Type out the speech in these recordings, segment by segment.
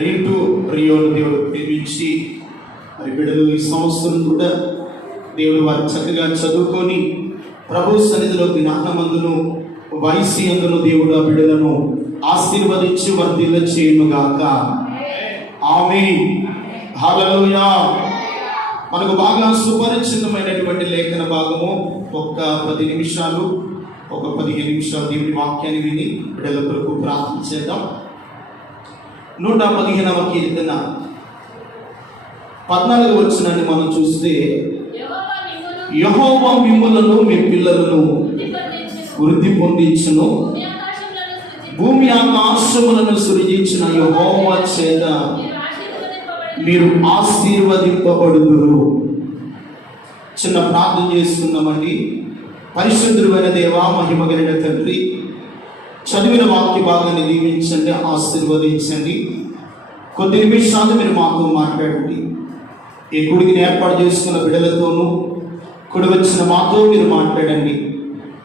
ప్రియోను దేవుడు ప్రేమించి మరి బిడ్డలు ఈ సంవత్సరం కూడా దేవుడు వారు చక్కగా చదువుకొని ప్రభు సన్నిధిలో జ్ఞానమందును వయసు అందును దేవుడు ఆ బిడ్డలను ఆశీర్వదించి వర్ధిల్ల చేయునుగాక. ఆమేన్. హల్లెలూయా. మనకు బాగా సుపరిచితమైనటువంటి లేఖన భాగము ఒక 10 నిమిషాలు 15 నిమిషాలు దేవుని వాక్యాన్ని విని బిడ్డల కొరకు ప్రార్థన చేద్దాం. 115వ కీర్తన 14వ వచనాన్ని మనం చూస్తే, యెహోవా మిమ్ములను మీ పిల్లలను వృద్ధి పొందించును, భూమి ఆకాశములను సృజించిన యెహోవా చేత మీరు ఆశీర్వదింపబడుదురు. చిన్న ప్రార్థన చేసుకుందామండి. పరిశుద్ధుడైన దేవా, మహిమ కలిగిన తండ్రి, చదివిన వాక్య భాగాన్ని దీవించండి, ఆశీర్వదించండి. కొద్ది నిమిషాలు మీరు మాతో మాట్లాడండి. ఈ గుడిని ఏర్పాటు చేసుకున్న బిడ్డలతోనూ కుడి వచ్చిన మాతో మీరు మాట్లాడండి.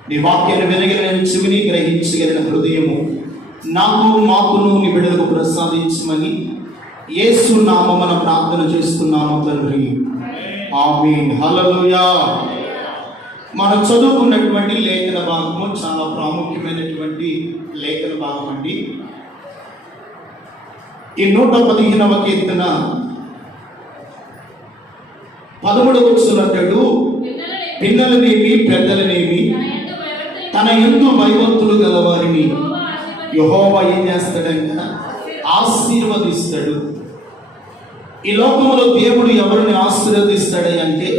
నీ వాక్యాన్ని వినగలిగిన చెవిని, గ్రహించగలిగిన హృదయము నాకు మాకును నీ బిడ్డలకు ప్రసాదించమని యేసు నామమున ప్రార్థన చేస్తున్నాము తండ్రి. ఆమేన్. హల్లెలూయా. మనం చదువుకున్నటువంటి లేఖన భాగము చాలా ప్రాముఖ్యమైనటువంటి లేఖన భాగం అండి. ఈ 115వ కీర్తన 13వ వచనం అంటాడు, పిల్లలనేమి పెద్దలనేమి తన యందు భయభక్తులు గలవారిని యెహోవా ఏం చేస్తాడంట? ఆశీర్వదిస్తాడు. ఈ లోకంలో దేవుడు ఎవరిని ఆశీర్వదిస్తాడు అంటే,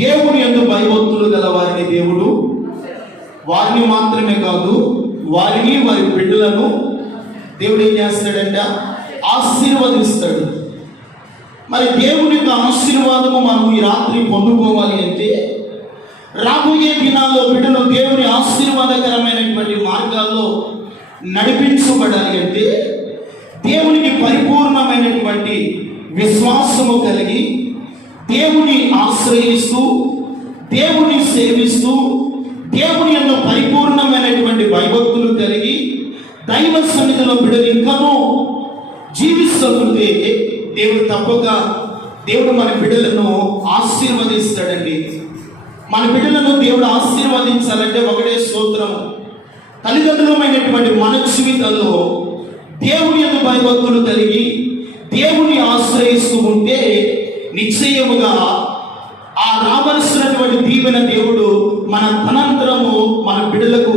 దేవుని యందు భయభక్తులు గలవారిని దేవుడు వారిని మాత్రమే కాదు, వారిని వారి బిడ్డలను దేవుడు ఏం చేస్తాడంట? ఆశీర్వదిస్తాడు. మరి దేవుని యొక్క ఆశీర్వాదము మనం ఈ రాత్రి పొందుకోవాలి అంటే, రాబోయే దినాల్లో బిడ్డలు దేవుని ఆశీర్వాదకరమైనటువంటి మార్గాల్లో నడిపించబడాలి అంటే, దేవునికి పరిపూర్ణమైనటువంటి విశ్వాసము కలిగి దేవుని ఆశ్రయిస్తూ, దేవుని సేవిస్తూ, దేవుని యందు పరిపూర్ణమైనటువంటి భయభక్తులు కలిగి దైవ సన్నిధిలో బిడ్డలు ఇంకనూ జీవిస్తుంటే దేవుడు మన బిడ్డలను ఆశీర్వదిస్తాడండి. మన బిడ్డలను దేవుడు ఆశీర్వదించాలంటే ఒకటే స్తోత్రం. తల్లిదండ్రులమైనటువంటి మన జీవితంలో దేవుని యందు భయభక్తులు కలిగి దేవుని ఆశ్రయిస్తూ ఉంటే నిశ్చయముగా ఆ రావలసినటువంటి దీవెన దేవుడు మన తనంతరము మన బిడ్డలకు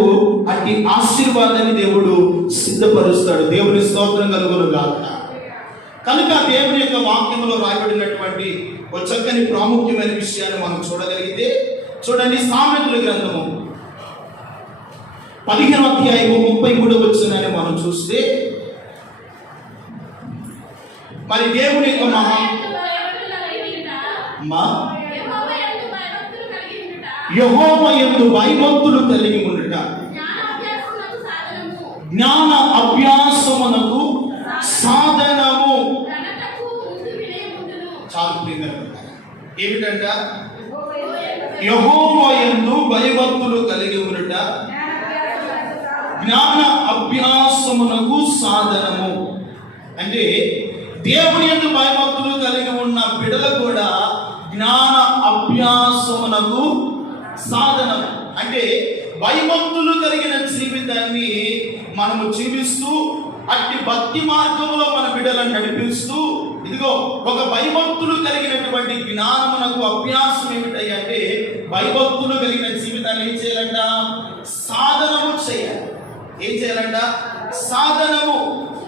అట్టి ఆశీర్వాదాన్ని దేవుడు సిద్ధపరుస్తాడు. దేవుని స్తోత్రం కలుగునుగాక. కనుక దేవుని యొక్క వాక్యంలో రాయబడినటువంటి ఒక చక్కని ప్రాముఖ్యమైన విషయాన్ని మనం చూడగలిగితే చూడండి. సామెతల గ్రంథము 15వ అధ్యాయము 33వ వచనాన్ని మనం చూస్తే, మరి దేవుని యొక్క యెహోవా యందు భయభక్తులు కలిగి ఉండుట జ్ఞాన అభ్యాసమునకు సాధనము. చాలు ఏమిటంట? యెహోవా యందు భయభక్తులు కలిగి ఉండుట జ్ఞాన అభ్యాసమునకు సాధనము. అంటే దేవుని యందు భయభక్తులు కలిగి ఉన్న బిడ్డలు కూడా జ్ఞాన అభ్యాసమునకు సాధనం. అంటే భయభక్తులు కలిగిన జీవితాన్ని మనము జీవిస్తూ అట్టి భక్తి మార్గంలో మన బిడ్డలను నడిపిస్తూ, ఇదిగో ఒక భయభక్తులు కలిగినటువంటి జ్ఞానమునకు అభ్యాసం ఏమిటంటే, భయభక్తులు కలిగిన జీవితాన్ని ఏం చేయాలంట? సాధనము చేయాలి. ఏం చేయాలంట? సాధనము.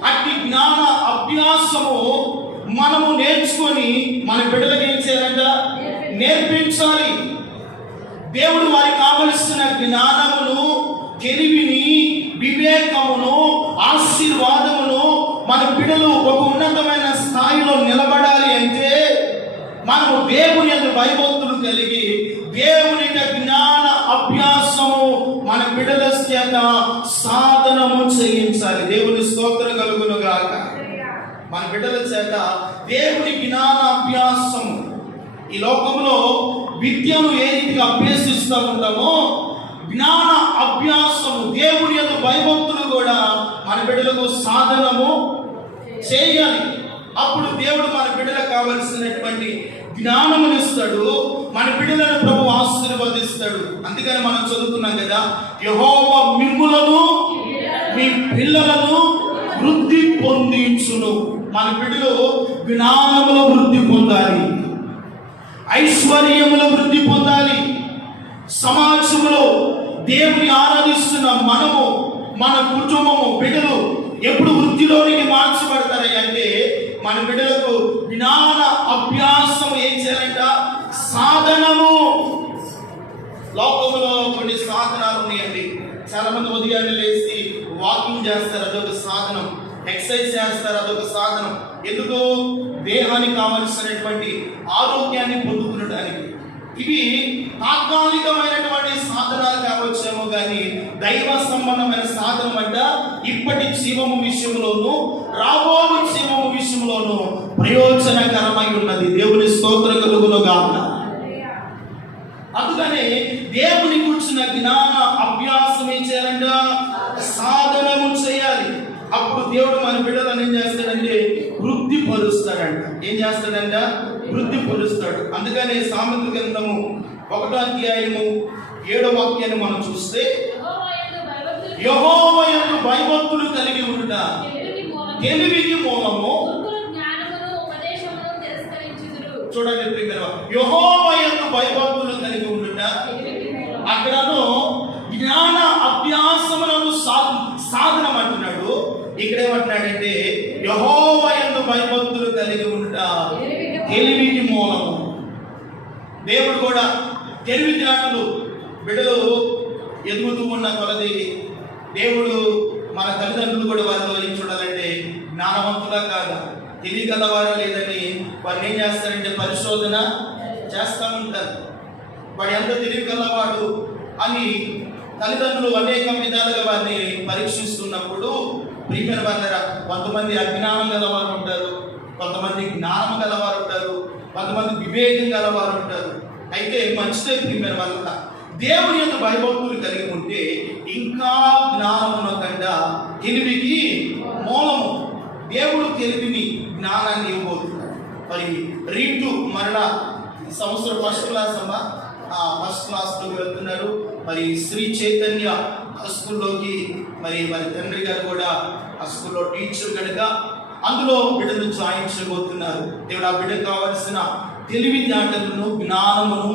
అట్టి జ్ఞాన అభ్యాసము మనము నేర్చుకొని మన బిడ్డలకు ఏం చేయాలంట? నేర్పించాలి. దేవుడు వారికి కావలసిన జ్ఞానమును, తెలివిని, వివేకమును, ఆశీర్వాదమును మన బిడ్డలు ఒక ఉన్నతమైన స్థాయిలో నిలబడాలి అంటే మనము దేవుని యందు భయభక్తులు కలిగి దేవుని జ్ఞాన అభ్యాసము మన బిడ్డల చేత సాధనము చేయించాలి. దేవుని స్తోత్రం కలుగునుగాక. మన బిడ్డల చేత దేవుని జ్ఞాన అభ్యాసము. ఈ లోకంలో విద్యను ఏ రీతిగా అభ్యసిస్తూ ఉంటామో జ్ఞాన అభ్యాసము, దేవుని యందు భయభక్తులు కూడా మన బిడ్డలకు సాధనము చేయాలి. అప్పుడు దేవుడు మన బిడ్డలకు కావలసినటువంటి జ్ఞానమునిస్తాడు, మన బిడ్డలను ప్రభు ఆశీర్వదిస్తాడు. అందుకని మనం చదువుతున్నాం కదా, యెహోవా మిమ్ములను మీ పిల్లలను వృద్ధి పొందించును. మన బిడ్డలు జ్ఞానములో వృద్ధి పొందాలి, ఐశ్వర్యములో వృద్ధి పొందాలి. సమాజంలో దేవుని ఆరాధిస్తున్న మనము, మన కుటుంబము, బిడ్డలు ఎప్పుడు వృద్ధిలోనికి మార్చబడతాయి అంటే మన బిడ్డలకు జ్ఞాన అభ్యాసం ఏం చేయాలంట? సాధనము. లోకంలో కొన్ని సాధనాలు ఉన్నాయండి. చాలా మంది ఉదయాన్నే లేచి వాకింగ్ చేస్తారు, అదొక సాధనం. ఎక్సర్సైజ్ చేస్తారు, అదొక సాధనం. ఎందుకో దేహానికి కావలసినటువంటి ఆరోగ్యాన్ని పొందుకునడానికి. ఇవి తాత్కాలికమైనటువంటి సాధనాలు కావచ్చేమో కానీ దైవ సంబంధమైన సాధనం అంట ఇప్పటి జీవము విషయంలోను రాబోయే జీవము విషయంలోను ప్రయోజనకరమై ఉన్నది. దేవుని స్తోత్రం కలుగునుగాక. అందుకనే దేవుని కూర్చున్న జ్ఞాన అభ్యాసం ఏం చేయాలంట? సాధనము చేయాలి. అప్పుడు దేవుడు మన బిడ్డలను ఏం చేస్తాడంటే వృద్ధి పరుస్తాడంట. ఏం చేస్తాడంట? వృద్ధి పరుస్తాడు. అందుకనే సామెతల గ్రంథము 1వ అధ్యాయము 7వ వాక్యాన్ని మనం చూస్తే, యెహోవా యందు భయభక్తులు కలిగి ఉండుట తెలివికి మూలము. చూడండి ప్రియమైన, యెహోవా యందు భయభక్తులు కలిగి ఉండుట, అక్కడను జ్ఞాన అభ్యాసములను సాధనం అంటున్నాడు. ఇక్కడ ఏమంటున్నాడంటే యెహోవా యందు భయభక్తులు కలిగి ఉండుట తెలివికి మూలము. దేవుడు కూడా తెలివితేటలు బిడ్డలు ఎదుగుతూ ఉన్న కొలది దేవుడు మన తల్లిదండ్రులు కూడా వారిలో ఏం చూడాలంటే జ్ఞానవంతులా కాదా, తెలియగలవారా లేదని వారిని ఏం చేస్తారంటే పరిశోధన చేస్తూ ఉంటారు. వాడు ఎంత తెలియగలవాడు అని తల్లిదండ్రులు అనేక విధాలుగా వారిని పరీక్షిస్తున్నప్పుడు ప్రియమైన వాళ్ళరా, కొంతమంది అజ్ఞానం గలవారు ఉంటారు, కొంతమంది జ్ఞానం గలవారు ఉంటారు, కొంతమంది వివేకం గలవారు ఉంటారు. అయితే మంచిదే ప్రియమైన వాళ్ళ దేవుని యొక్క భయభక్తులు కలిగి ఉంటే ఇంకా జ్ఞానమున కంటే తెలివికి మూలము. దేవుడు తెలివిని జ్ఞానాన్ని ఇవ్వబోతున్నాడు. మరి రీటు మరణ సంవత్సరం ఫస్ట్ క్లాస్లోకి వెళ్తున్నారు. మరి శ్రీ చైతన్య స్కూల్లోకి మరి తండ్రి గారు కూడా ఆ స్కూల్లో టీచర్ కనుక అందులో బిడ్డను జాయిన్ చేయబోతున్నారు. దేవుడు ఆ బిడ్డకు కావలసిన తెలివితేటలను జ్ఞానమును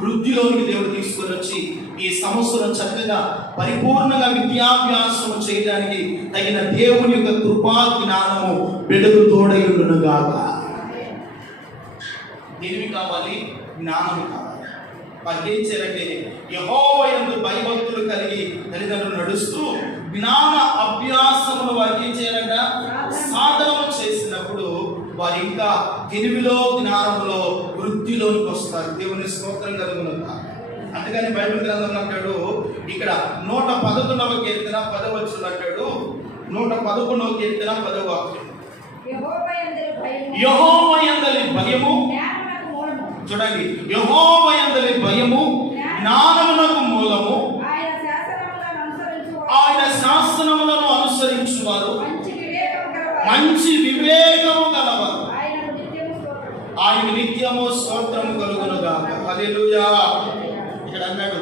వృద్ధిలోనికి దేవుడు తీసుకొని వచ్చి ఈ సంవత్సరం చక్కగా పరిపూర్ణంగా విద్యాభ్యాసం చేయడానికి తగిన దేవుని యొక్క కృపా జ్ఞానము బిడ్డకు తోడైండును గాక. తెలివి కావాలి, జ్ఞానం కావాలి. వారికి ఏం చేయాలంటే యెహోవా యందు భయభక్తులు కలిగి తల్లిదండ్రులు నడుస్తూ జ్ఞాన అభ్యాసములు వారికి ఏం చేయాలంట? సాధనము చేసినప్పుడు వారు ఇంకా తెలివిలో జ్ఞానములో వృద్ధిలోనికి వస్తారు. దేవుని స్తోత్రం కలుగునుగాక. అందుకని బైబిల్ గ్రంథంలో అంటాడు, ఇక్కడ 111వ కీర్తన 10వ వచనం అంటాడు, 111వ కీర్తన 10వ వాక్యం, యెహోవా యందలి భయము. చూడండి, యెహోవా యందలి భయము జ్ఞానమునకు మూలము, ఆయన శాసనములను అనుసరించువారు మంచి వివేకము గలవారు, ఆయన నిత్యము స్తోత్రము కలుగునుగాక. హల్లెలూయా. ఇక్కడ అన్నాడు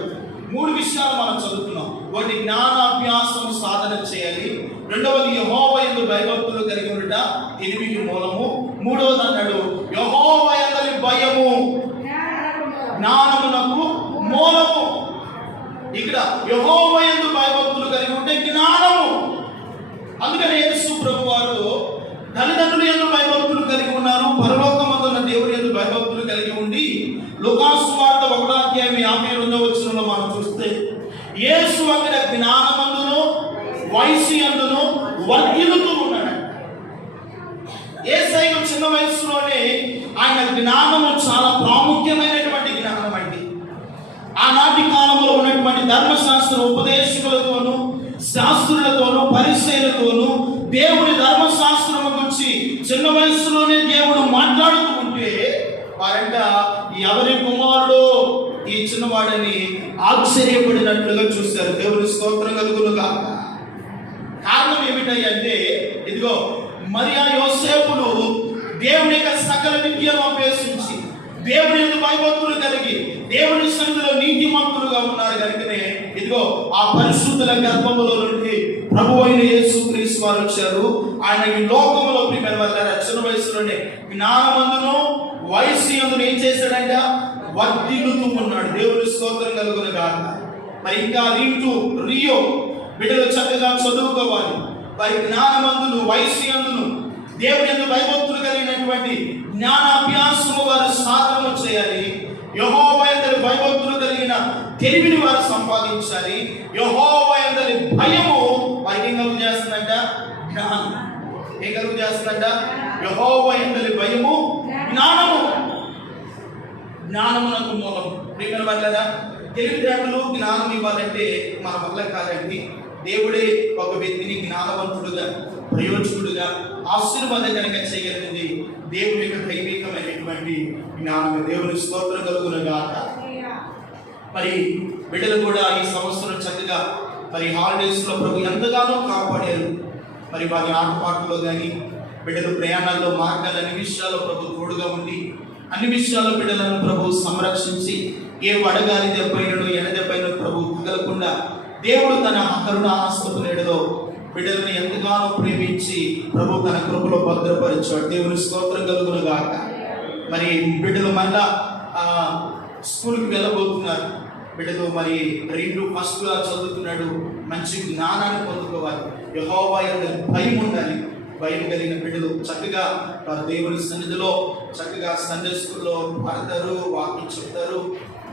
3 విషయాలు మనం చదువుతున్నాం. ఒకటి జ్ఞానాభ్యాసం సాధన చేయాలి, రెండవది యెహోవా యందు భయభక్తులు కలిగి ఉండుట తెలివికి మూలము, మూడవది అన్నాడు యెహోవా యందలి భయము జ్ఞానమునకు మూలము. ఇక్కడ యెహోవా యందు భయభక్తులు కలిగి ఉంటే జ్ఞానము. అందుకని యేసు ప్రభు వారు తల్లిదండ్రులు యందు భయభక్తులు కలిగి ఉన్నారు, పరలోకమందున్న దేవుని యందు భయభక్తులు కలిగి ఉండి లూకాసు సువార్త 1వ అధ్యాయం 52వ వచనంలో మనం చూస్తే యేసు అక్కడ జ్ఞానమందును వయసు యందును వర్ధిల్లుతూ ఉన్నాడు. యేసయ్య చిన్న వయసులోనే ఆయన జ్ఞానము చాలా ప్రాముఖ్యమైనటువంటి జ్ఞానం అండి. ఆనాటి కాలంలో ఉన్నటువంటి ధర్మశాస్త్ర ఉపదేశకులతోనూ శాస్త్రులతోనూ పరిసయ్యులతోనూ దేవుని ధర్మశాస్త్రం గురించి చిన్న వయసులోనే దేవుడు మాట్లాడుతూ ఉంటే వారంట ఎవరి కుమారుడు ఈ చిన్నవాడని ఆశ్చర్యపడినట్లుగా చూశారు. దేవుని స్తోత్రం కలుగునుగాక. కారణం ఏమిటంటే ఇదిగో మరియా యోసేపులు దేవుని యొక్క సకల విద్యను అభ్యసించి దేవుని యందు భయభక్తులు కలిగి దేవుని సన్నిధిలో నీతిమంతులుగా ఉన్నారు కనుకనే ఇదిగో ఆ పరిశుద్ధుల గర్భములో నుండి ప్రభు అయిన యేసుక్రీస్తు వారు వచ్చారు. ఆయన ఈ లోకములో ప్రియమైన వారు చిన్న వయసులోనే జ్ఞానమందును వయస్సు యందును ఏం చేశాడంట? వర్ధిల్లుతూ ఉన్నాడు. దేవుని స్తోత్రం కలుగును గాక. మరి ఇంకా రియో బిడ్డలు చక్కగా చదువుకోవాలి. వారి జ్ఞానమందును వయస్సు యందును దేవుని యందు భయభక్తులు కలిగినటువంటి జ్ఞానాభ్యాసము వారు సాధన చేయాలి. యెహోవా యందు భయభక్తులు కలిగిన తెలివిని వారు సంపాదించాలి. యెహోవా యందు భయము వారికి ఏం కలుగు చేస్తుందంట? జ్ఞానం. ఏం కలుగు చేస్తుందంట? యెహోవా యందు భయము జ్ఞానము. జ్ఞానమునకు మూలం. ప్రియమైన వాళ్ళారా, తెలివితేటలు జ్ఞానం ఇవ్వాలంటే మన వల్ల కాదండి. దేవుడే ఒక వ్యక్తిని జ్ఞానవంతుడుగా, ప్రయోజకుడుగా, ఆశీర్వాదకరంగా చేయగలిగింది దేవుని యొక్క దైవికమైనటువంటి జ్ఞానం. దేవుని స్తోత్రం కలుగును గాక. మరి బిడ్డలు కూడా ఈ సంవత్సరం చక్కగా మరి హాలిడేస్ లో ప్రభు ఎంతగానో కాపాడారు. మరి వారి ఆటపాటలో కానీ బిడ్డలు ప్రయాణాల్లో మార్గాలు అన్ని విషయాల్లో ప్రభు తోడుగా ఉండి అన్ని విషయాల్లో బిడ్డలను ప్రభు సంరక్షించి ఏ వడగాలి దెబ్బైనను ఎన దెబ్బైన ప్రభు తగలకుండా దేవుడు తన కరుణాస్పద నేడులో బిడ్డలను ఎంతగానో ప్రేమించి ప్రభు తన కృపలో భద్రపరిచాడు. దేవుని స్తోత్రం కలుగును గాక. మరి బిడ్డలు మళ్ళా స్కూల్కి వెళ్ళబోతున్నారు. బిడ్డలు మరి 2 ఫస్ట్ క్లాస్ చదువుతున్నాడు. మంచి జ్ఞానాన్ని పొందుకోవాలి. యెహోవా యందు భయం ఉండాలి. భయం కలిగిన బిడ్డలు చక్కగా దేవుని సన్నిధిలో చక్కగా సండే స్కూల్లో పాడతారు, వాక్యం చెప్తారు.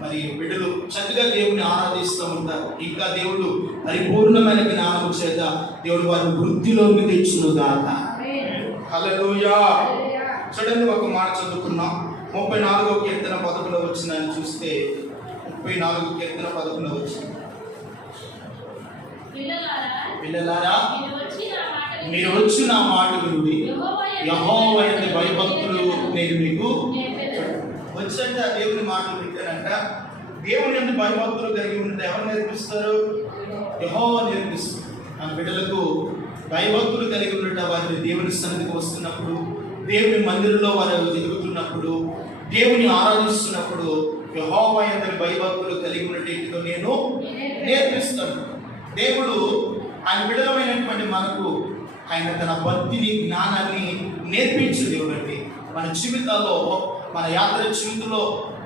మరి బిడ్డలు చక్కగా దేవుని ఆరాధిస్తూ ఉంటారు. ఇంకా దేవుడు పరిపూర్ణమైన జ్ఞానం చేత దేవుడు వారి వృద్ధిలోకి తెచ్చును గాక. హల్లెలూయా. చూడండి, ఒక మాట చదువుకున్నాం. 34వ కీర్తన 11వ వచనాన్ని చూస్తే 34వ కీర్తన 11వ వచనం. పిల్లలారా, మీరు వచ్చి నా మాట వినుడి, యెహోవా యందు భయభక్తులు నేను మీకు వచ్చంట. దేవుని మాటలు వింటారంట. దేవుని యందు భయభక్తులు కలిగి ఉంటే ఎవరు నేర్పిస్తారు? యెహోవా నేర్పిస్తారు. ఆ బిడ్డలకు భయభక్తులు కలిగి ఉండట వారిని దేవుని సన్నిధికి వస్తున్నప్పుడు, దేవుని మందిరంలో వారు ఎదుగుతున్నప్పుడు, దేవుని ఆరాధిస్తున్నప్పుడు యెహోవా యందు భయభక్తులు కలిగి ఉన్నట్టు నేను నేర్పిస్తాను. దేవుడు ఆయన బిడ్డలమైనటువంటి మనకు ఆయన తన భక్తిని, జ్ఞానాన్ని నేర్పించు దేవుడు అండి. మన జీవితాల్లో, మన యాత్ర జీవితంలో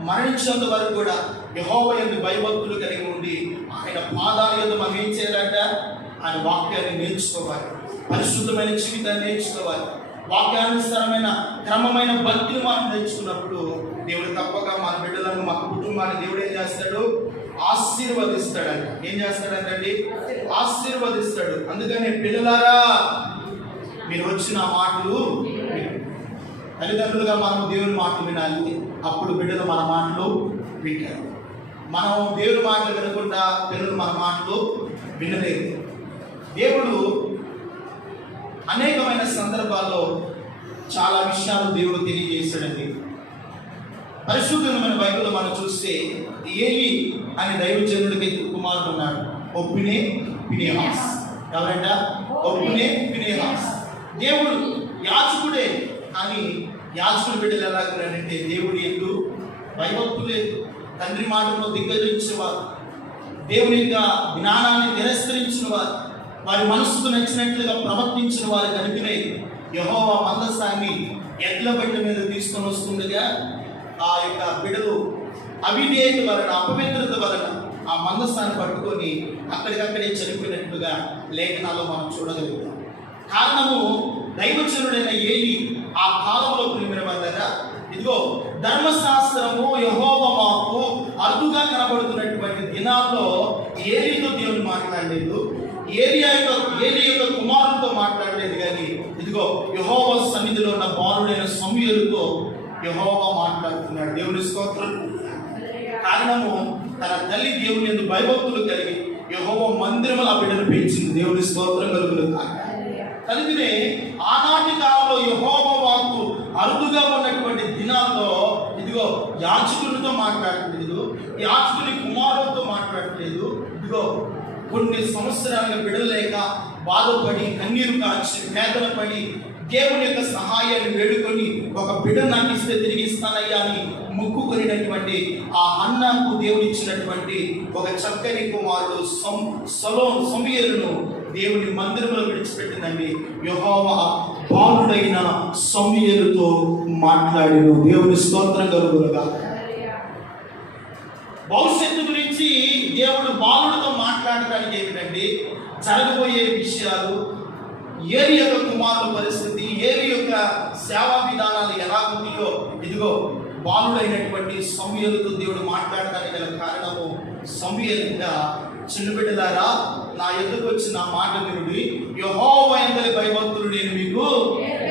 మరణించేంత వరకు కూడా యెహోవా యందు భయభక్తులు కలిగి ఉండి ఆయన పాదాల యందు మనం ఏం చేయాలంట? ఆయన వాక్యాన్ని నేర్చుకోవాలి. పరిశుద్ధమైన జీవితాన్ని నేర్చుకోవాలి. వాక్యానుసారమైన క్రమమైన భక్తిని మనం నేర్చుకున్నప్పుడు దేవుడు తప్పక మన బిడ్డలను, మన కుటుంబాన్ని దేవుడు ఏం చేస్తాడు? ఆశీర్వదిస్తాడంట. ఏం చేస్తాడంటండి? ఆశీర్వదిస్తాడు. అందుకని పిల్లలారా, మీరు వచ్చిన మాటలు, తల్లిదండ్రులుగా మనం దేవుని మాటలు వినాలి. అప్పుడు బిడ్డలు మన మాటలు వింటారు. మనం దేవుని మాటలు వినకుండా పిల్లలు మన మాటలు వినలేదు. దేవుడు అనేకమైన సందర్భాల్లో చాలా విషయాలు దేవుడు తెలియజేశాడండి. పరిశుద్ధమైన బైబిల్లో మనం చూస్తే ఏలి అనే దైవజనుడికి కుమారుడు ఉన్నాడు. ఒప్పినే ఫినెహాస్. ఎవరంట? ఒప్పినే ఫినెహాస్. దేవుడు యాజకుడే, కానీ యాజకుడు బిడ్డలు ఎలాగంటే దేవుడి యందు భయభక్తులే, తండ్రి మాటలో దిగ్గజరించేవారు, దేవుని యొక్క జ్ఞానాన్ని తిరస్కరించిన వారు, వారి మనసుకు నచ్చినట్లుగా ప్రవర్తించిన వారు కనుకనే యెహోవా మందసాన్ని ఎడ్ల బండి మీద తీసుకొని వస్తుండగా ఆ యొక్క బిడ్డలు అవిధేయత వలన, అపవిత్రత వలన ఆ మందసాన్ని పట్టుకొని అక్కడికక్కడే చనిపోయినట్లుగా లేఖనాల్లో మనం చూడగలుగుతాం. కారణము దైవజనుడైన ఏలి ఆ కాలంలో ప్రియమైన వాళ్ళరా, ఇదిగో ధర్మశాస్త్రము యెహోవా మాకు అరుదుగా కనబడుతున్నటువంటి దినాల్లో ఏలీతో దేవుడు మాట్లాడలేదు, ఏలి యొక్క కుమారుడితో మాట్లాడలేదు. కానీ ఇదిగో యెహోవా సన్నిధిలో ఉన్న బాలుడైన సమూయేలుతో యెహోవా మాట్లాడుతున్నాడు. దేవుని స్తోత్రం. కారణము తన తల్లి దేవుని యందు భయభక్తులు కలిగి యెహోవా మందిరములో ఆ బిడ్డను పెంచింది. దేవుని స్తోత్రం కలుగును కాక. కలిగినే ఆనాటి కాలంలో యెహోవా వాక్కు అరుదుగా ఉన్నటువంటి దినాల్లో ఇదిగో యాజకులతో మాట్లాడట్లేదు, యాజకుని కుమారులతో మాట్లాడట్లేదు. ఇదిగో కొన్ని సంవత్సరాలుగా బిడలేక బాధపడి కన్నీరు కాచి వేదన పడి దేవుని యొక్క సహాయాన్ని వేడుకొని ఒక బిడ్డ నాకు ఇస్తే తిరిగి ఇస్తానయ్యా అని మొక్కుకొనినటువంటి ఆ హన్నాకు దేవుడు ఇచ్చినటువంటి ఒక చక్కని కుమారుడు సమూయేలును దేవుని మందిరంలో విడిచిపెట్టిందండి. యెహోవా బాలుడైన సమూయేలుతో మాట్లాడిను. దేవుని స్తోత్రం కలుగునుగా. భవిష్యత్తు గురించి దేవుడు బాలుడితో మాట్లాడటానికి ఏమిటండి, జరగబోయే విషయాలు, ఏలి యొక్క కుమారుల పరిస్థితి, ఏలి యొక్క సేవా విధానాలు ఎలా ఉన్నాయో ఇదిగో బాలుడైనటువంటి సమూయేలుతో దేవుడు మాట్లాడడానికి గల కారణము, సమూయేలుగా చిన్న బిడ్డలారా నా ఎదురుకు వచ్చి నా మాట వినుడి, యెహోవా యందలి భయభక్తులు నేను మీకు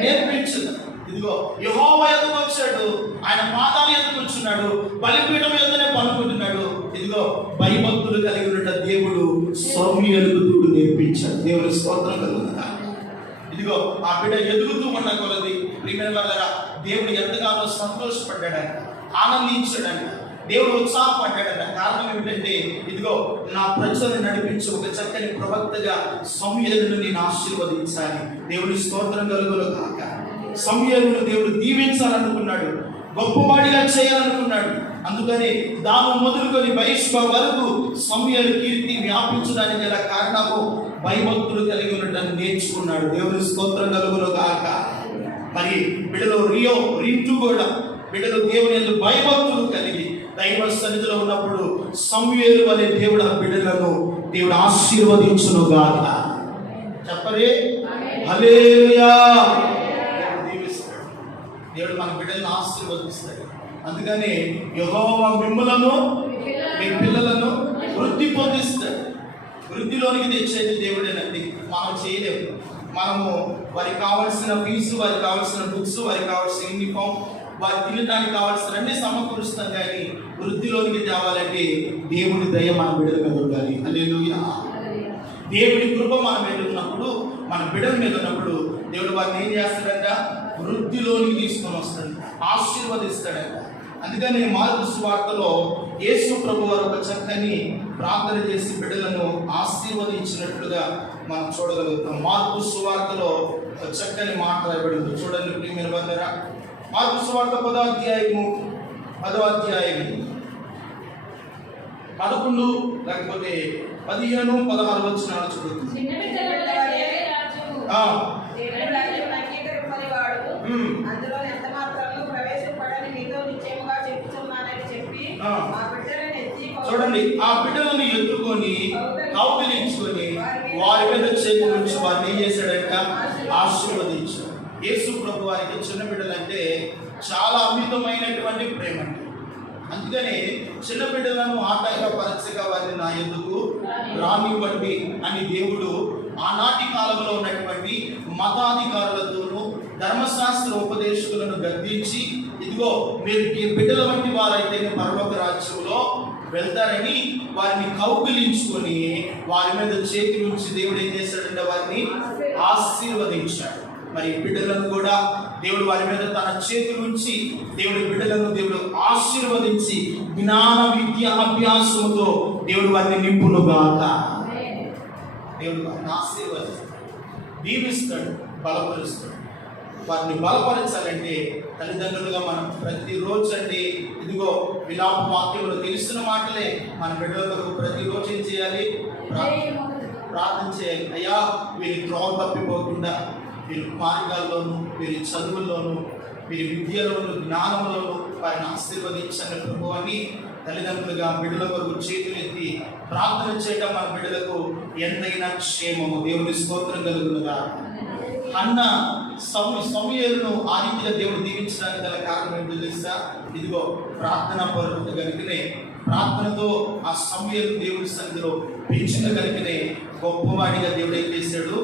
నేర్పించను. ఇదిగో యెహోవా ఎదుగు వచ్చాడు, ఆయన పాదాలు ఎదుగు వచ్చున్నాడు, బలిపీఠం ఎదునే పనుకుంటున్నాడు. ఇదిగో భయభక్తులు కలిగి ఉన్న దేవుడు సమూయేలుకు దేవుడు నేర్పించాడు. దేవుని స్తోత్రం కలుగునుగా. ఇదిగో ఆ బిడ్డ ఎదుగుతూ ఉన్న కొలది ప్రియమైన వాళ్ళరా దేవుడు ఎంతగానో సంతోషపడ్డాడంట, ఆనందించాడంట, దేవుడు ఉత్సాహపడ్డాడంట. కారణం ఏమిటంటే ఇదిగో నా ప్రజలను నడిపించి ఒక చక్కని ప్రవక్తగా సమూయేలును నేను ఆశీర్వదించాలి. దేవుని స్తోత్రం కలుగును కాక. సమూయేలును దేవుడు దీవించాలనుకున్నాడు, గొప్పవాడిగా చేయాలనుకున్నాడు. అందుకని దాను మొదలుకొని బయస్ప వరకు సమూయేలు కీర్తి వ్యాపించడానికి గల కారణము భయభక్తులు కలిగి ఉండటాన్ని నేర్చుకున్నాడు. దేవుని స్తోత్రం కలుగును కాక. మరి బిడ్డలో రీతు కూడా బిడ్డలు దేవుని యందు భయభక్తులు కలిగి దైవ సన్నిధిలో ఉన్నప్పుడు సమూయేలు వలె దేవుడు ఆ బిడ్డలను దేవుడు ఆశీర్వదించును గాక. చెప్పరే హల్లెలూయా. దీవిస్తాడు దేవుడు, మన బిడ్డలను ఆశీర్వదిస్తాడు. అందుకని యెహోవా మిమ్ములను మీ పిల్లలను వృద్ధి పొందిస్తాడు. వృద్ధిలోనికి తెచ్చేది దేవుడేనండి, మనం చేయలేము. మనము వారికి కావాల్సిన ఫీజు, వారికి కావాల్సిన బుక్స్, వారికి కావాల్సిన యూనిఫామ్, వారికి తినడానికి కావాల్సిన అన్ని సమకూరుస్తాం. కానీ వృద్ధిలోనికి తేవాలంటే దేవుడి దయ మన బిడ్డల మీద ఉండాలి. హల్లెలూయా. దేవుడి కృప మన మీద ఉన్నప్పుడు, మన బిడ్డల మీద ఉన్నప్పుడు దేవుడు వారిని ఏం చేస్తాడంట, వృద్ధిలోనికి తీసుకొని వస్తాడు, ఆశీర్వదిస్తాడంట. అందుకని మార్కు సువార్తలో యేసు ప్రభు వారు ఒక చక్కని ప్రార్థన చేసి బిడ్డలను ఆశీర్వదించినట్లుగా మనం చూడగలుగుతాం. మార్కు సువార్తలో ఒక చక్కని మాట రాయబడింది. చూడండి ప్రియమైన వారలారా, మార్కు సువార్త 10వ అధ్యాయము 11 లేకపోతే 15, 16 వచనాలు చూడండి. చూడండి, ఆ బిడ్డలను ఎత్తుకొని కౌగిలించుకొని వారి మీద చేతి నుంచి వారిని ఏం చేశాడంట, ఆశీర్వదించాడు. యేసు ప్రభు వారికి చిన్న బిడ్డలంటే చాలా అమితమైనటువంటి ప్రేమ అండి. అందుకని చిన్న బిడ్డలను ఆటంకపరచగా వారిని నా ఎందుకు రానివ్వండి అని దేవుడు ఆనాటి కాలంలో ఉన్నటువంటి మతాధికారులతోనూ ధర్మశాస్త్ర ఉపదేశకులను గద్దించి, ఇదిగో మీరు ఈ బిడ్డల వంటి వారైతేనే పరలోక రాజ్యంలో వెళ్తారని వారిని కౌగిలించుకొని వారి మీద చేతి నుంచి దేవుడు ఏం చేశాడంటే వారిని ఆశీర్వదించాడు. మరి బిడ్డలను కూడా దేవుడు వారి మీద తన చేతి నుంచి దేవుడి బిడ్డలను దేవుడు ఆశీర్వదించి జ్ఞాన విద్య అభ్యాసముతో దేవుడు వారిని నింపునుగాక. దేవుడు వారిని ఆశీర్వదిస్తాడు, దీవిస్తాడు, బలపరుస్తాడు. వారిని బలపరచాలంటే తల్లిదండ్రులుగా మనం ప్రతిరోజు అండి ఇదిగో విలాప వాక్యంలో తెలిసిన మాటలే మన బిడ్డలకు ప్రతిరోజు ఏం చేయాలి, ప్రార్థన చేయాలి. అయ్యా వీరి త్రోవ తప్పిపోకుండా వీరి మార్గాల్లోనూ, వీరి చదువుల్లోనూ, వీరి విద్యలోను, జ్ఞానంలోనూ వారిని ఆశీర్వదించండి ప్రభు అని తల్లిదండ్రులుగా బిడ్డల వరకు చేతులెత్తి ప్రార్థన చేయడం మన బిడ్డలకు ఎంతైనా క్షేమము. దేవుని స్తోత్రం కలుగునుగా. అన్న సమూయేలును ఆ రీతిగా దేవుడు దీవించడానికి గల కారణం ఏంటో తెలుసా? ఇదిగో ప్రార్థన పరుడు కనుకనే, ప్రార్థనతో ఆ సమూయేలు దేవుడి సన్నిధిలో పెంచిన కనుకనే గొప్పవాడిగా దేవుడు ఏం చేశాడు,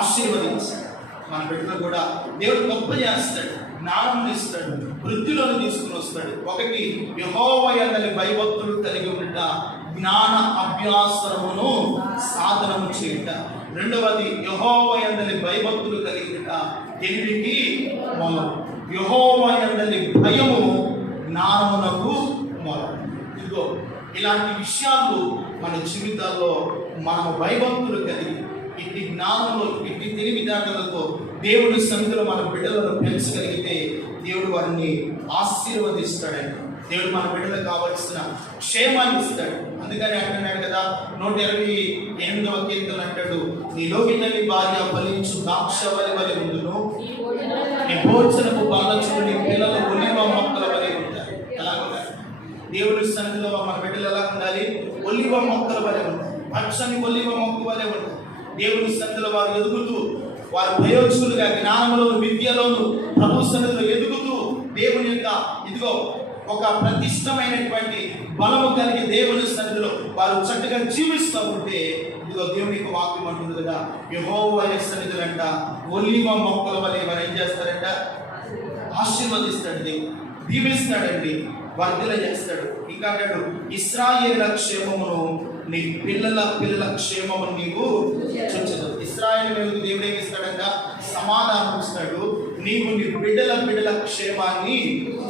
ఆశీర్వదించాడు. మన బిడ్డలు కూడా దేవుడు గొప్ప చేస్తాడు, జ్ఞానం ఇస్తాడు, వృద్ధిలోకి తీసుకుని వస్తాడు. ఒకటి యెహోవా యందలి భయభక్తులు కలిగి ఉంట, జ్ఞాన అభ్యాసమును సాధనము చేయుట. రెండవది యెహోవా యందలి భయభక్తులు కలిగి ఉంట, తెలివికి మూలం. యెహోవా యందలి భయము జ్ఞానమునకు మూలం. ఇదిగో ఇలాంటి విషయాలు మన జీవితాల్లో మనము భయభక్తులు కలిగి ఇట్టి జ్ఞానంలో, ఇట్టి తెలివితేటలతో దేవుడి సన్నిధిలో మన బిడ్డలను పెంచగలిగితే దేవుడు వారిని ఆశీర్వదిస్తాడండి. దేవుడు మన బిడ్డలకు కావాల్సిన క్షేమాన్ని ఇస్తాడు. అందుకని అంటున్నాడు కదా 128వ కీర్తన అంటాడు, నీ లోగినని భార్య ఫలించు ద్రాక్షవల్లి వలె ఉండును, నీ భోజనపు బాలచుడు నీ పిల్లలు ఒలివ మొక్కల వలె ఉంటారు. ఎలా ఉండాలి? దేవుడి సన్నిధిలో మన బిడ్డలు ఎలా ఉండాలి? ఒలివ మొక్కల వలె ఉంటారు, పచ్చని ఒలివ మొక్క వలె ఉంటారు. దేవుడి సన్నిధిలో వారు ఎదుగుతూ, వారు ప్రయోజకులుగా జ్ఞానంలోను విద్యలోను ప్రభు సన్నిధిలో ఎదుగుతూ దేవుని యొక్క ఇదిగో ఒక ప్రతిష్టమైనటువంటి బలము కలిగి దేవుని సన్నిధిలో వారు చక్కగా జీవిస్తూ ఉంటే, ఇదిగో దేవుని యొక్క వాక్యం అంటుంది కదా, యెహోవా సన్నిధులంట ఒలివ మొక్కల వలె వారు ఏం చేస్తారంట? ఆశీర్వదిస్తాడు, దేవుడు దీవిస్తాడండి, వర్ధిల్ల చేస్తాడు. ఇంకా అంటాడు, ఇశ్రాయేలు క్షేమమును నీ పిల్లల క్షేమమును నీవు చూచదు. ఇశ్రాయేలు వెలుగు దేవుడు ఏమి ఇస్తాడంట? సమాధానం ఇస్తాడు. నీవు నీ బిడ్డల క్షేమాన్ని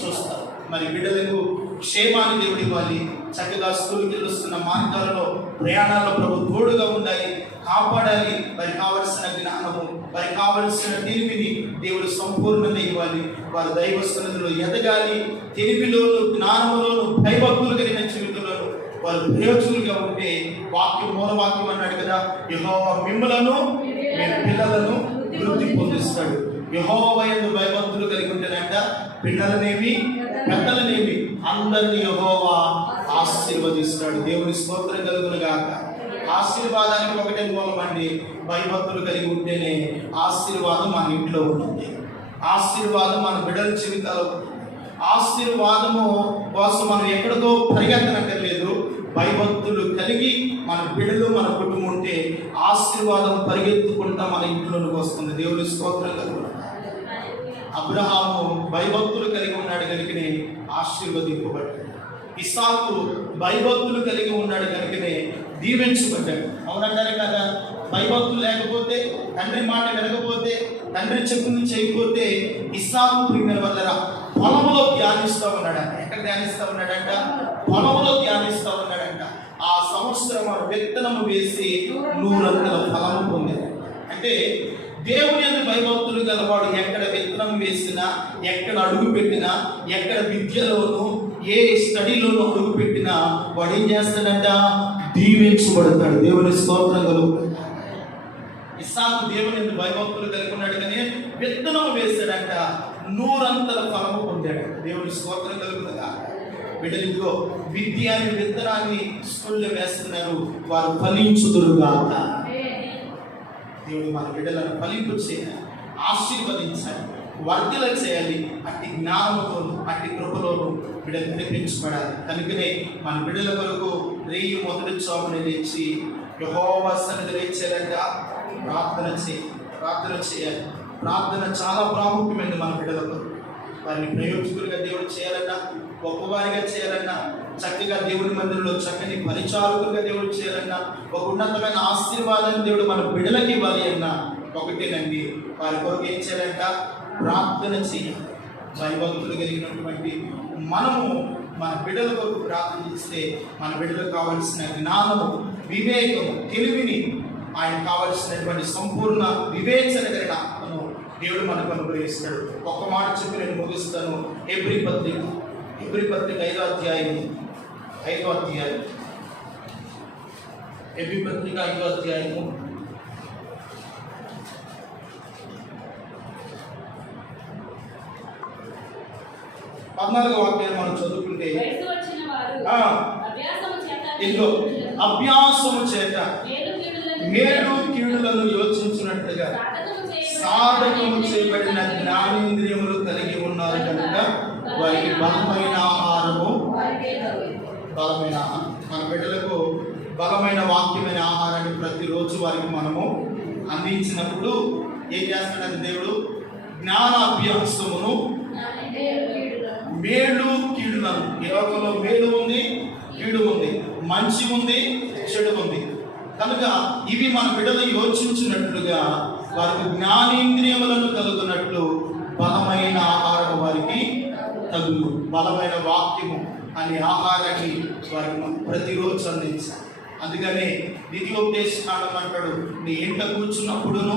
చూస్తావు. మరి బిడ్డలకు క్షేమాన్ని దేవుడు ఇవ్వాలి. చక్కగా స్కూల్కి వెళ్ళొస్తున్న మార్గాలలో ప్రయాణాల్లో ప్రభు తోడుగా ఉండాలి, కాపాడాలి. వారికి కావలసిన జ్ఞానము, వారికి కావలసిన తెలివిని దేవుడు సంపూర్ణంగా ఇవ్వాలి. వారి దైవ సన్నిధిలో ఎదగాలి. తెలివిలోను, జ్ఞానములోను, భయభక్తులు కలిగిన జీవితంలోను వారు ప్రయోజకులుగా ఉంటే, మూలవాక్యం అన్నాడు కదా, యెహోవా మిమ్ములను మీ పిల్లలను వృద్ధి పొందిస్తాడు. యెహోవా యందు భయభక్తులు కలిగి ఉంటేనంట పిల్లలనేమి పెద్దలనేమి అందరినీ యెహోవా ఆశీర్వదిస్తాడు. దేవుని స్తోత్రం కలుగును గాక. ఆశీర్వాదానికి ఒకటే మూలమండి, భయభక్తులు కలిగి ఉంటేనే ఆశీర్వాదం మన ఇంట్లో ఉంటుంది, ఆశీర్వాదం మన బిడ్డల జీవితాల్లో ఉంటుంది. ఆశీర్వాదము కోసం మనం ఎక్కడికో పరిగెత్తనక్కర్లేదు. భయభక్తులు కలిగి మన బిడ్డలు మన కుటుంబం ఉంటే ఆశీర్వాదం పరిగెత్తుకుంటా మన ఇంట్లోకి వస్తుంది. దేవుని స్తోత్రం కలుగును. అబ్రహాము భయభక్తులు కలిగి ఉన్నాడు కనుకనే ఆశీర్వదింపబడ్డాడు. ఇస్సాకు భయభక్తులు కలిగి ఉన్నాడు కనుకనే దీవించబడ్డాడు. అవునంటారే కదా, భయభక్తులు లేకపోతే, తండ్రి మాట వినకపోతే, తండ్రి చెప్పింది చేయకపోతే, ఇస్సాకు ప్రియమైన వల్లరా పొలంలో ధ్యానిస్తూ ఉన్నాడంట. ఎక్కడ ధ్యానిస్తూ ఉన్నాడంట? పొలంలో ధ్యానిస్తూ ఉన్నాడంట. ఆ సంవత్సరం విత్తనము వేసి 100 ఫలము పొందాడు. అంటే దేవుని యందు భయభక్తులు గలవాడు ఎక్కడ విత్తనం వేసినా, ఎక్కడ అడుగు పెట్టినా, ఎక్కడ విద్యలోనూ ఏ స్టడీలోనూ అడుగు పెట్టినా వాడు ఏం చేస్తాడంట? దీవించబడతాడు. దేవుని స్తోత్రం కలుగుతాడు. ఇస్సాకు దేవుని యందు భయభక్తులు కలిగి ఉన్నాడు కానీ విత్తనం వేశాడంట, 100 ఫలము పొందాడు. దేవుని స్తోత్రం కలుగుతుందా? బిడ్డలు ఇదిగో విద్య అనే విత్తనాన్ని స్కూల్లో వేస్తున్నారు, వారు ఫలించుదురుగాక. దేవుడు మన బిడ్డలను ఫలింపు చేయాలి, ఆశీర్వదించాలి, వర్ధిల్ల చేయాలి. అట్టి జ్ఞానంతోను, అట్టి కృపలోను బిడ్డలు నడిపించబడాలి. కనుకనే మన బిడ్డల కొరకు రేయి మొదటి చాముని లేచి యెహోవా సన్నిధిలో చేయాలంట ప్రార్థన చేయాలి. ప్రార్థన చాలా ప్రాముఖ్యమైనది మన బిడ్డల కొరకు. వారిని ప్రయోజకులుగా దేవుడు చేయాలన్నా, గొప్పవారిగా చేయాలన్నా, చక్కగా దేవుని మందిరంలో చక్కని పరిచారకులుగా దేవుడు చేయాలన్నా, ఒక ఉన్నతమైన ఆశీర్వాదాన్ని దేవుడు మన బిడ్డలకి ఇవ్వాలి అన్నా ఒకటేనండి, వారి కొరకు ఏం చేయాలంట? ప్రార్థన చేయాలి. భయభక్తులు కలిగినటువంటి మనము మన బిడ్డల కొరకు ప్రార్థన చేస్తే మన బిడ్డలకు కావలసిన జ్ఞానము, వివేకము, తెలివిని, ఆయన కావలసినటువంటి సంపూర్ణ వివేచన కలిగిన ఆత్మను దేవుడు మనకు అనుగ్రహిస్తాడు. ఒక్క మాట చెప్పి నేను ముగిస్తాను. హెబ్రీ పత్రిక 5వ అధ్యాయం హెబ్రీ పత్రిక 5వ అధ్యాయము 14వ వాక్యాన్ని మనం చదువుకుంటే, ఇదిగో అభ్యాసము చేత మేలు కీడులను యోచించినట్లుగా సాధకము చేయబడిన జ్ఞానేంద్రియములు కలిగి ఉన్నారు కనుక వారికి బలమైన ఆహారము. మన బిడ్డలకు బలమైన వాక్యమైన ఆహారాన్ని ప్రతిరోజు వారికి మనము అందించినప్పుడు ఏం చేస్తాడంటే దేవుడు జ్ఞానాభ్యాసమును మేలు కీడులను. ఈ లోకంలో మేలు ఉంది, కీడు ఉంది, మంచి ఉంది, చెడు ఉంది. కనుక ఇవి మన బిడ్డలు యోచించినట్లుగా వారికి జ్ఞానేంద్రియములను కలుగునట్లు బలమైన ఆహారం వారికి తగులు. బలమైన వాక్యము అనే ఆహారాన్ని వారికి ప్రతిరోజు అందించాలి. అందుకనే ద్వితీయోపదేశకాండం అంటాడు, నీ ఇంట కూర్చున్నప్పుడును,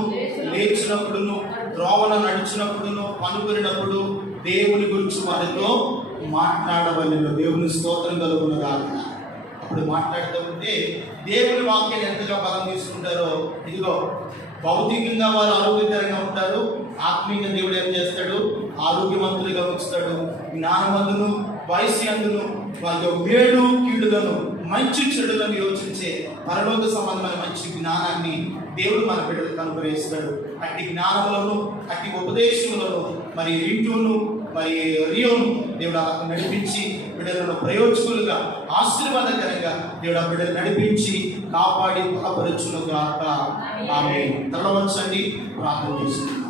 లేచినప్పుడును, త్రోవన నడిచినప్పుడును పనుకున్నప్పుడు దేవుని గురించి వారితో మాట్లాడవలెను. దేవుని స్తోత్రం కలుగునుగాక. అప్పుడు మాట్లాడుతూ ఉంటే దేవుని వాక్యాన్ని ఎంతగా బలం తీసుకుంటారో, ఇదిగో భౌతికంగా వారు ఆరోగ్యకరంగా ఉంటారు, ఆత్మీయంగా దేవుడు ఏం చేస్తాడు, ఆరోగ్యవంతులుగా ఉంచుతాడు. జ్ఞానవంతును వయసు అందును వారి మేలు కీడులను మంచి చెడులను యోచించే పరలోక సంబంధమైన మంచి జ్ఞానాన్ని దేవుడు మన బిడ్డలకు అనుగ్రహిస్తాడు. అట్టి జ్ఞానములను అట్టి ఉపదేశములను మరి ఇంటూను మరి రియోను దేవుడు అలా నడిపించి బిడ్డలను ప్రయోజకులుగా ఆశీర్వాదకరంగా దేవుడు ఆ బిడ్డలు నడిపించి కాపాడి బలపరచును గాక. ఆమేన్. తలవంచండి, ప్రార్థన చేస్తుంది.